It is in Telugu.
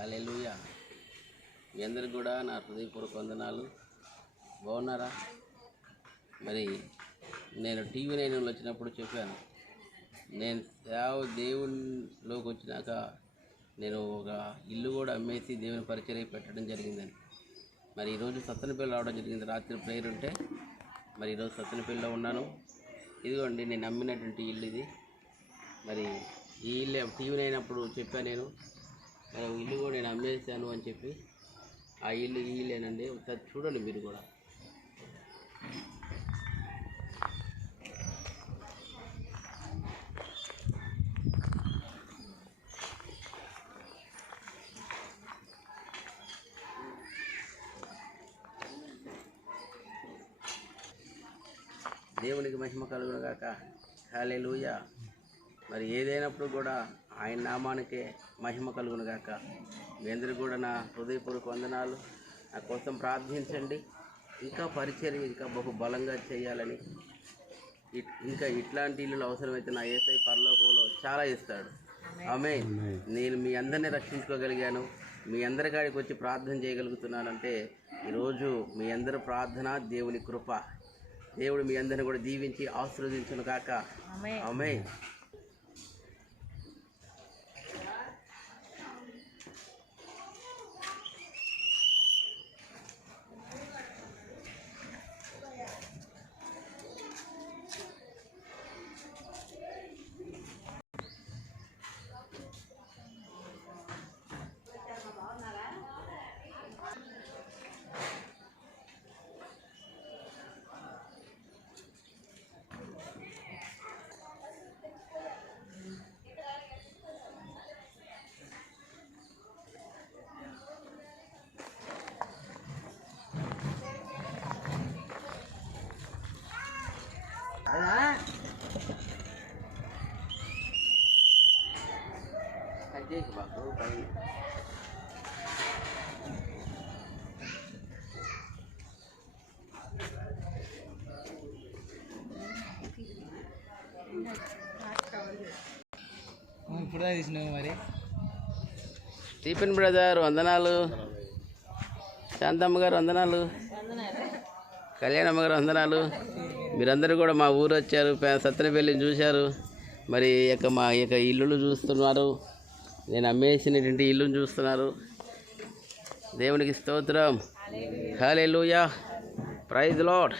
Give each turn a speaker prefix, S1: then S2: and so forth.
S1: హల్లెలూయా. మీ అందరికి కూడా నా హృదయపూర్వక వందనాలు. బాగున్నారా? మరి నేను టీవీ నైన్లో వచ్చినప్పుడు చెప్పాను. నేను సేవ దేవునిలోకి వచ్చినాక నేను ఒక ఇల్లు కూడా అమ్మేసి దేవుని పరిచయం పెట్టడం జరిగిందని. మరి ఈరోజు సత్తనపల్లి రావడం జరిగింది. రాత్రి ప్రేయర్ ఉంటే మరి ఈరోజు సత్తనపల్లిలో ఉన్నాను. ఇదిగోండి నేను అమ్మినటువంటి ఇల్లు ఇది. మరి ఈ ఇల్లు టీవీ అయినప్పుడు చెప్పాను నేను. మనం ఇల్లు కూడా నేను అమ్మేస్తాను అని చెప్పి ఆ ఇల్లు ఈ ఇల్లేనండి. ఒకసారి చూడండి మీరు కూడా. దేవునికి మహిమ కలుగును గాక హాలెలూయ మరి ఏదైనప్పుడు కూడా ఆయన నామానికే మహిమ కలుగును గాక. మీ అందరికీ కూడా నా హృదయపూర్వక వందనాలు. నా కోసం ప్రార్థించండి. ఇంకా పరిచర్య ఇంకా బహు బలంగా చేయాలని. ఇట్- ఇంకా ఇట్లాంటి ఇల్లులు అవసరమైతే నా ఏసై పరలోకంలో చాలా ఇస్తాడు. ఆమె నేను మీ అందరినీ రక్షించుకోగలిగాను. మీ అందరి కాడికి వచ్చి ప్రార్థన చేయగలుగుతున్నానంటే ఈరోజు మీ అందరి ప్రార్థన దేవుని కృప. దేవుడు మీ అందరిని కూడా దీవించి ఆశీర్వదించును కాక ఆమె
S2: ఇప్పుడు తీసినావు మరి.
S1: స్టీఫెన్ బ్రదర్ వందనాలు. శాంతమ్మ గారు వందనాలు. కళ్యాణమ్మ గారు వందనాలు. మీరందరూ కూడా మా ఊరు వచ్చారు. పే- సత్తెనపల్లిని చూశారు. మరి యొక్క మా యొక్క ఇల్లులు చూస్తున్నారు. నేను అమ్మేసినటువంటి ఇల్లును చూస్తున్నారు. దేవునికి స్తోత్రం. Hallelujah praise lord